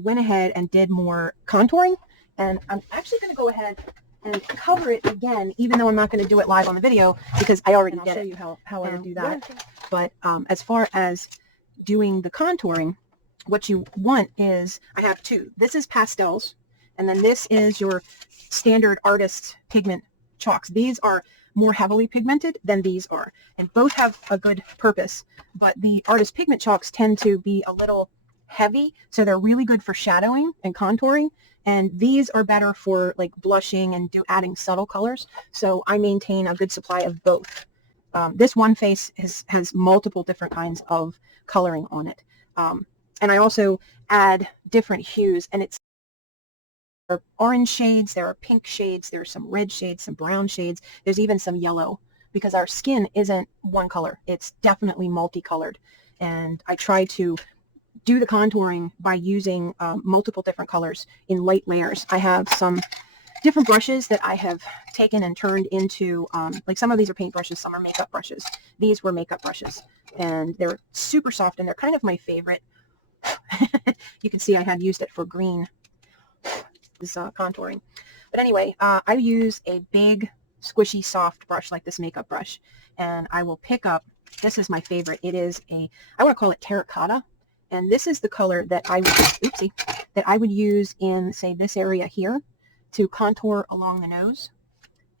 went ahead and did more contouring, and I'm actually going to go ahead and cover it again, even though I'm not going to do it live on the video because I already did it. I'll show you how I would do that. But as far as doing the contouring, what you want is, I have two. This is pastels, and then this is your standard artist pigment chalks. These are more heavily pigmented than these are, and both have a good purpose, but the artist pigment chalks tend to be a little heavy, so they're really good for shadowing and contouring, and these are better for like blushing and adding subtle colors. So I maintain a good supply of both. This one face has multiple different kinds of coloring on it, and I also add different hues, and it's are orange shades, there are pink shades, there are some red shades, some brown shades, there's even some yellow, because our skin isn't one color, it's definitely multicolored. And I try to do the contouring by using multiple different colors in light layers. I have some different brushes that I have taken and turned into, like some of these are paint brushes, some are makeup brushes. These were makeup brushes, and they're super soft, and they're kind of my favorite. You can see I had used it for green contouring. But anyway, I use a big, squishy, soft brush like this makeup brush, and I will pick up, this is my favorite, it is I want to call it terracotta, and this is the color that I would use in, say, this area here to contour along the nose,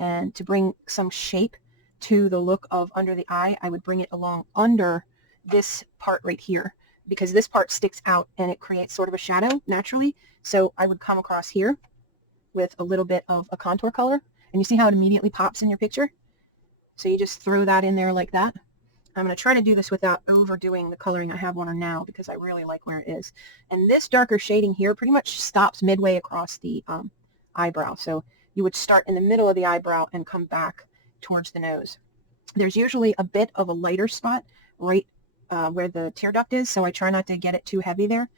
and to bring some shape to the look of under the eye. I would bring it along under this part right here, because this part sticks out and it creates sort of a shadow naturally. So I would come across here with a little bit of a contour color, and you see how it immediately pops in your picture? So you just throw that in there like that. I'm going to try to do this without overdoing the coloring I have on her now, because I really like where it is. And this darker shading here pretty much stops midway across the eyebrow. So you would start in the middle of the eyebrow and come back towards the nose. There's usually a bit of a lighter spot right where the tear duct is, so I try not to get it too heavy there.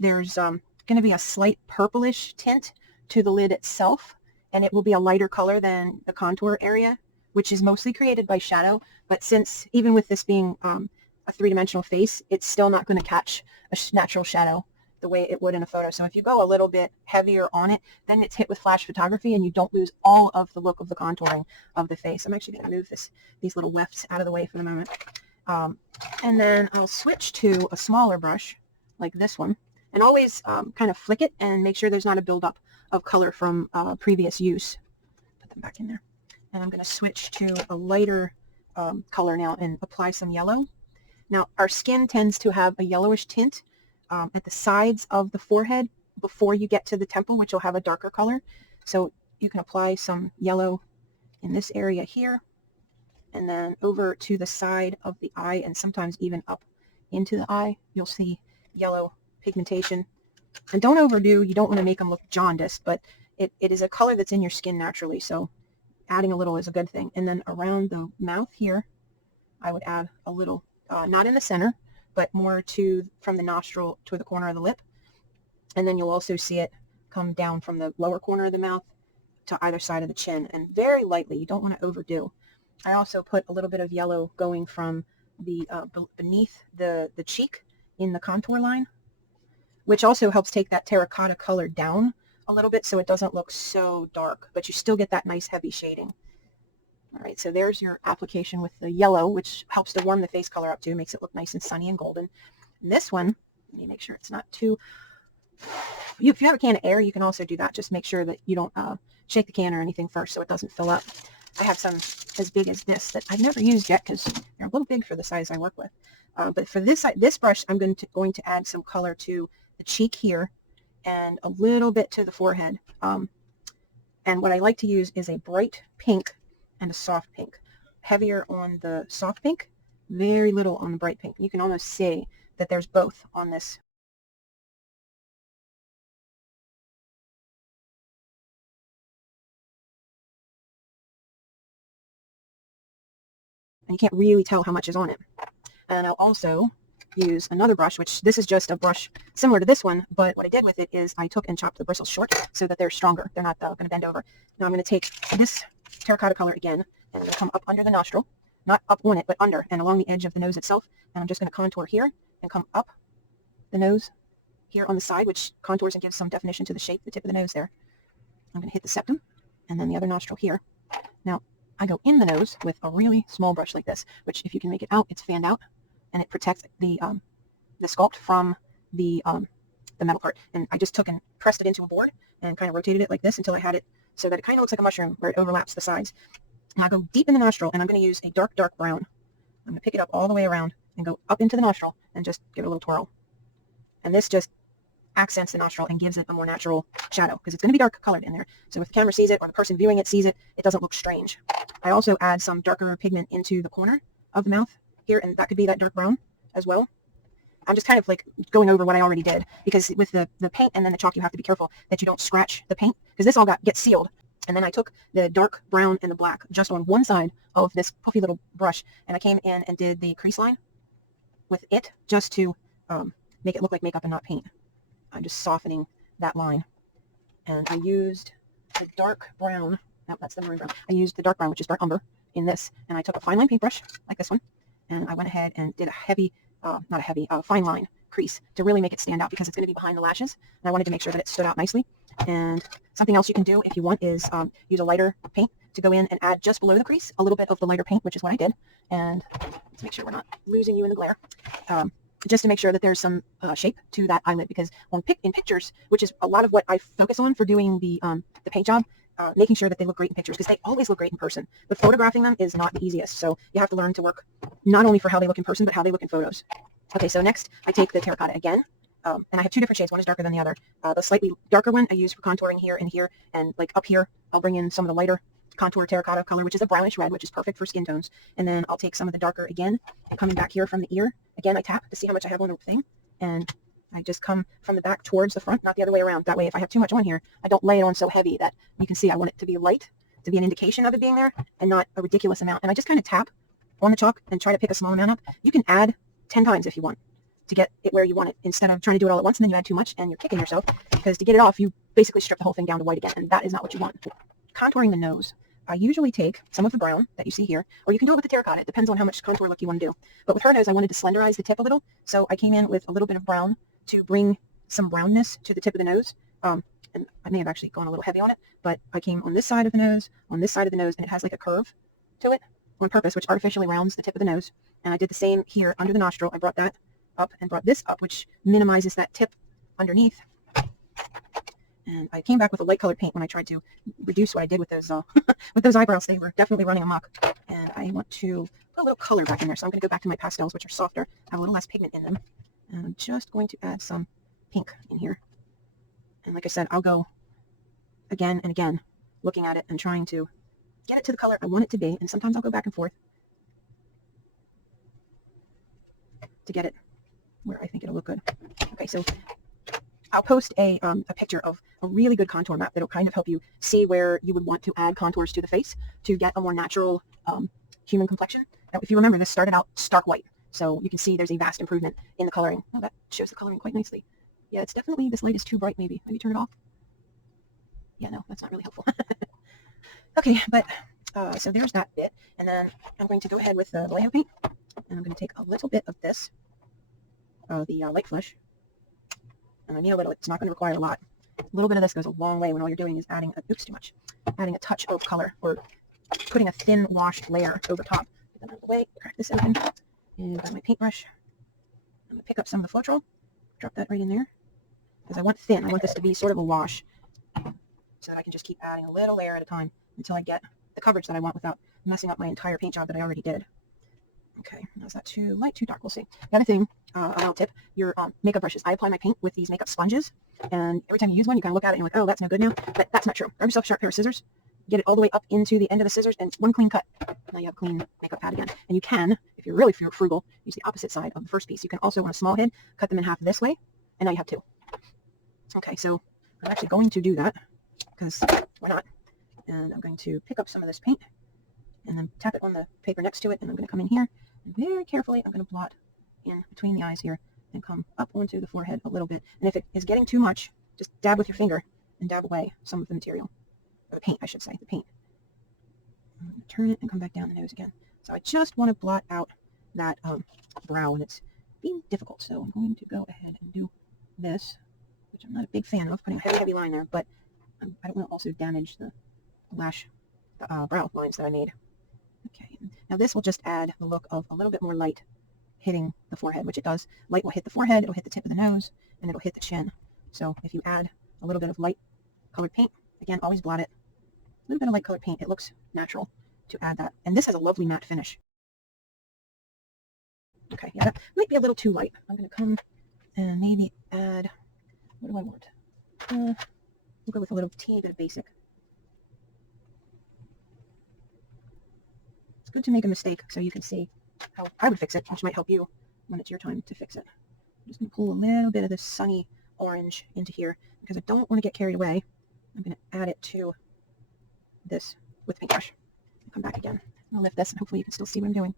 There's going to be a slight purplish tint to the lid itself, and it will be a lighter color than the contour area, which is mostly created by shadow. But since, even with this being a three-dimensional face, it's still not going to catch a natural shadow the way it would in a photo. So if you go a little bit heavier on it, then it's hit with flash photography, and you don't lose all of the look of the contouring of the face. I'm actually going to move these little wefts out of the way for the moment. And then I'll switch to a smaller brush like this one, and always kind of flick it and make sure there's not a buildup of color from previous use. Put them back in there. And I'm going to switch to a lighter color now and apply some yellow. Now, our skin tends to have a yellowish tint at the sides of the forehead before you get to the temple, which will have a darker color. So you can apply some yellow in this area here, and then over to the side of the eye, and sometimes even up into the eye, you'll see yellow pigmentation. And don't overdo, you don't want to make them look jaundiced, but it is a color that's in your skin naturally, so adding a little is a good thing. And then around the mouth here, I would add a little, not in the center, but more from the nostril to the corner of the lip. And then you'll also see it come down from the lower corner of the mouth to either side of the chin, and very lightly. You don't want to overdo. I also put a little bit of yellow going from the beneath the cheek in the contour line, which also helps take that terracotta color down a little bit so it doesn't look so dark, but you still get that nice heavy shading. All right, so there's your application with the yellow, which helps to warm the face color up too, makes it look nice and sunny and golden. And this one, let me make sure it's not too... If you have a can of air, you can also do that. Just make sure that you don't shake the can or anything first so it doesn't fill up. I have some as big as this that I've never used yet because they're a little big for the size I work with. But for this brush, I'm going to add some color to the cheek here and a little bit to the forehead. And what I like to use is a bright pink and a soft pink. Heavier on the soft pink, very little on the bright pink. You can almost see that there's both on this. And you can't really tell how much is on it. And I'll also use another brush, which this is just a brush similar to this one, but what I did with it is I took and chopped the bristles short so that they're stronger. They're not going to bend over. Now I'm going to take this terracotta color again, and I'm going to come up under the nostril, not up on it, but under and along the edge of the nose itself, and I'm just going to contour here and come up the nose here on the side, which contours and gives some definition to the shape, the tip of the nose there. I'm going to hit the septum and then the other nostril here. Now, I go in the nose with a really small brush like this, which if you can make it out, it's fanned out, and it protects the sculpt from the metal part. And I just took and pressed it into a board and kind of rotated it like this until I had it so that it kind of looks like a mushroom where it overlaps the sides. And I go deep in the nostril, and I'm going to use a dark, dark brown. I'm going to pick it up all the way around and go up into the nostril and just give it a little twirl. And this just accents the nostril and gives it a more natural shadow because it's going to be dark colored in there. So if the camera sees it or the person viewing it sees it, it doesn't look strange. I also add some darker pigment into the corner of the mouth here, and that could be that dark brown as well. I'm just kind of like going over what I already did, because with the paint and then the chalk, you have to be careful that you don't scratch the paint, because this all gets sealed. And then I took the dark brown and the black just on one side of this puffy little brush, and I came in and did the crease line with it just to make it look like makeup and not paint. I'm just softening that line. And I used the dark brown. No, that's the maroon brown. I used the dark brown, which is dark umber, in this, and I took a fine line paintbrush like this one, and I went ahead and did a heavy, fine line crease to really make it stand out, because it's going to be behind the lashes, and I wanted to make sure that it stood out nicely. And something else you can do if you want is use a lighter paint to go in and add just below the crease a little bit of the lighter paint, which is what I did. And let's make sure we're not losing you in the glare. Just to make sure that there's some shape to that eyelid, because in pictures, which is a lot of what I focus on for doing the paint job, making sure that they look great in pictures, because they always look great in person, but photographing them is not the easiest. So you have to learn to work not only for how they look in person, but how they look in photos. Okay, so next I take the terracotta again, and I have two different shades. One is darker than the other. The slightly darker one I use for contouring here, and like up here I'll bring in some of the lighter contour terracotta color, which is a brownish red, which is perfect for skin tones. And then I'll take some of the darker again, and coming back here from the ear. Again, I tap to see how much I have on the thing, and I just come from the back towards the front, not the other way around. That way, if I have too much on here, I don't lay it on so heavy that you can see. I want it to be light, to be an indication of it being there, and not a ridiculous amount. And I just kind of tap on the chalk and try to pick a small amount up. You can add 10 times if you want to get it where you want it, instead of trying to do it all at once and then you add too much and you're kicking yourself, because to get it off, you basically strip the whole thing down to white again, and that is not what you want. Contouring the nose, I usually take some of the brown that you see here, or you can do it with the terracotta. It depends on how much contour look you want to do. But with her nose, I wanted to slenderize the tip a little, so I came in with a little bit of brown to bring some brownness to the tip of the nose. And I may have actually gone a little heavy on it, but I came on this side of the nose, on this side of the nose, and it has like a curve to it on purpose, which artificially rounds the tip of the nose. And I did the same here under the nostril. I brought that up and brought this up, which minimizes that tip underneath. And I came back with a light colored paint when I tried to reduce what I did with those with those eyebrows. They were definitely running amok. And I want to put a little color back in there. So I'm going to go back to my pastels, which are softer, have a little less pigment in them. And I'm just going to add some pink in here. And like I said, I'll go again and again, looking at it and trying to get it to the color I want it to be. And sometimes I'll go back and forth to get it where I think it'll look good. Okay, so I'll post a picture of a really good contour map that'll kind of help you see where you would want to add contours to the face to get a more natural human complexion. Now, if you remember, this started out stark white, so you can see there's a vast improvement in the coloring. Oh, that shows the coloring quite nicely. Yeah, it's definitely, this light is too bright, maybe. Maybe turn it off. Yeah, no, that's not really helpful. Okay, but so there's that bit, and then I'm going to go ahead with the Vallejo paint, and I'm going to take a little bit of this, the light flush, and I mean a little. It's not going to require a lot. A little bit of this goes a long way when all you're doing is adding, oops, too much, adding a touch of color, or putting a thin washed layer over top. Get that out of the way, crack this open, and grab my paintbrush. I'm going to pick up some of the Floetrol, drop that right in there, because I want thin. I want this to be sort of a wash, so that I can just keep adding a little layer at a time until I get the coverage that I want without messing up my entire paint job that I already did. Okay, now is that too light, too dark? We'll see. The other thing, a little tip, your makeup brushes. I apply my paint with these makeup sponges, and every time you use one, you kind of look at it and you're like, oh, that's no good now. But that's not true. Grab yourself a sharp pair of scissors, get it all the way up into the end of the scissors, and one clean cut. Now you have a clean makeup pad again. And you can, if you're really frugal, use the opposite side of the first piece. You can also, on a small head, cut them in half this way, and now you have two. Okay, so I'm actually going to do that, because why not? And I'm going to pick up some of this paint, and then tap it on the paper next to it, and I'm going to come in here, and very carefully I'm going to blot in between the eyes here, and come up onto the forehead a little bit. And if it is getting too much, just dab with your finger, and dab away some of the material. Or the paint, I should say, the paint. I'm going to turn it and come back down the nose again. So I just want to blot out that brow, and it's being difficult, so I'm going to go ahead and do this. which I'm not a big fan of, putting a heavy line there, but I don't want to also damage the brow lines that I made. Okay, now this will just add the look of a little bit more light hitting the forehead, which it does. Light will hit the forehead, it'll hit the tip of the nose, and it'll hit the chin. So if you add a little bit of light colored paint, again, always blot it. A little bit of light colored paint, it looks natural to add that. And this has a lovely matte finish. Okay, yeah, that might be a little too light. I'm going to come and maybe add, what do I want? We'll go with a little teeny bit of basic. It's good to make a mistake so you can see how I would fix it, which might help you when it's your time to fix it. I'm just going to pull a little bit of this sunny orange into here because I don't want to get carried away. I'm going to add it to this with the paintbrush. Come back again. I'll lift this and hopefully you can still see what I'm doing.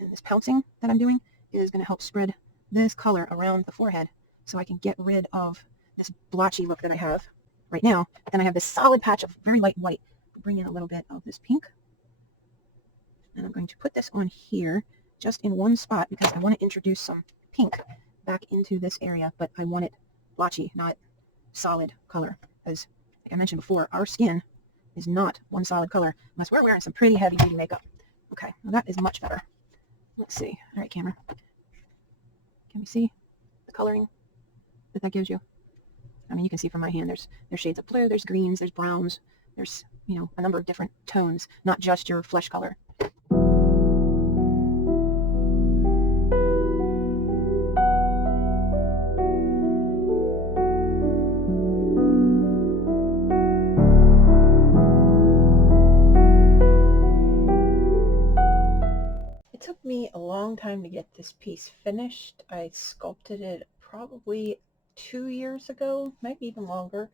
And this pouncing that I'm doing is going to help spread this color around the forehead so I can get rid of this blotchy look that I have right now. Then I have this solid patch of very light white. Bring in a little bit of this pink. And I'm going to put this on here just in one spot because I want to introduce some pink back into this area, but I want it blotchy, not solid color. As like I mentioned before, our skin is not one solid color unless we're wearing some pretty heavy duty makeup. Okay, well that is much better. Let's see. All right, camera. Can we see the coloring that gives you? I mean, you can see from my hand, there's shades of blue, there's greens, there's browns, there's, you know, a number of different tones, not just your flesh color. It took me a long time to get this piece finished. I sculpted it probably 2 years ago, maybe even longer.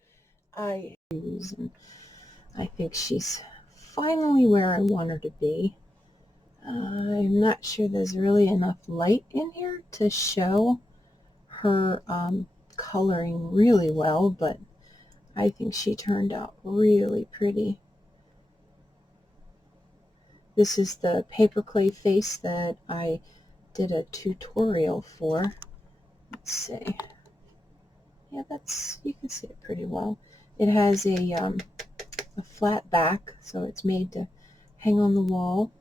I think she's finally where I want her to be. I'm not sure there's really enough light in here to show her coloring really well, but I think she turned out really pretty. This is the paperclay face that I did a tutorial for. Let's see. Yeah, you can see it pretty well. It has a flat back, so it's made to hang on the wall.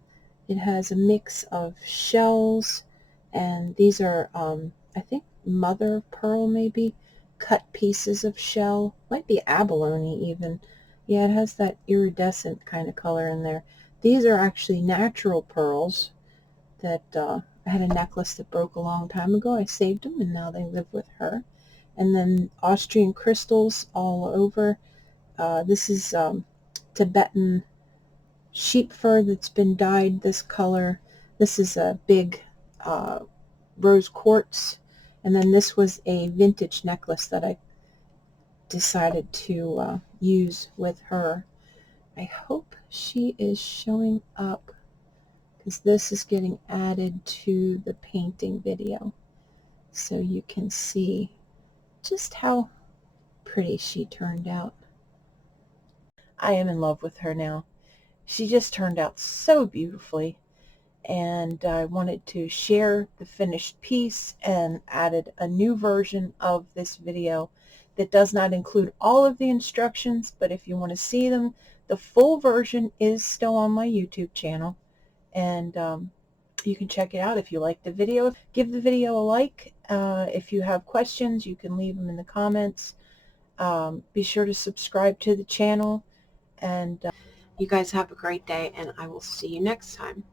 It has a mix of shells, and these are, I think, mother of pearl maybe, cut pieces of shell. Might be abalone even. Yeah, it has that iridescent kind of color in there. These are actually natural pearls that I had a necklace that broke a long time ago. I saved them, and now they live with her. And then Austrian crystals all over. This is Tibetan sheep fur that's been dyed this color. This is a big rose quartz. And then this was a vintage necklace that I decided to use with her. I hope she is showing up because this is getting added to the painting video so you can see just how pretty she turned out. I am in love with her now. She just turned out so beautifully, and I wanted to share the finished piece and added a new version of this video that does not include all of the instructions, but if you want to see them, the full version is still on my YouTube channel, and you can check it out if you like the video. Give the video a like. If you have questions, you can leave them in the comments. Be sure to subscribe to the channel, and you guys have a great day, and I will see you next time.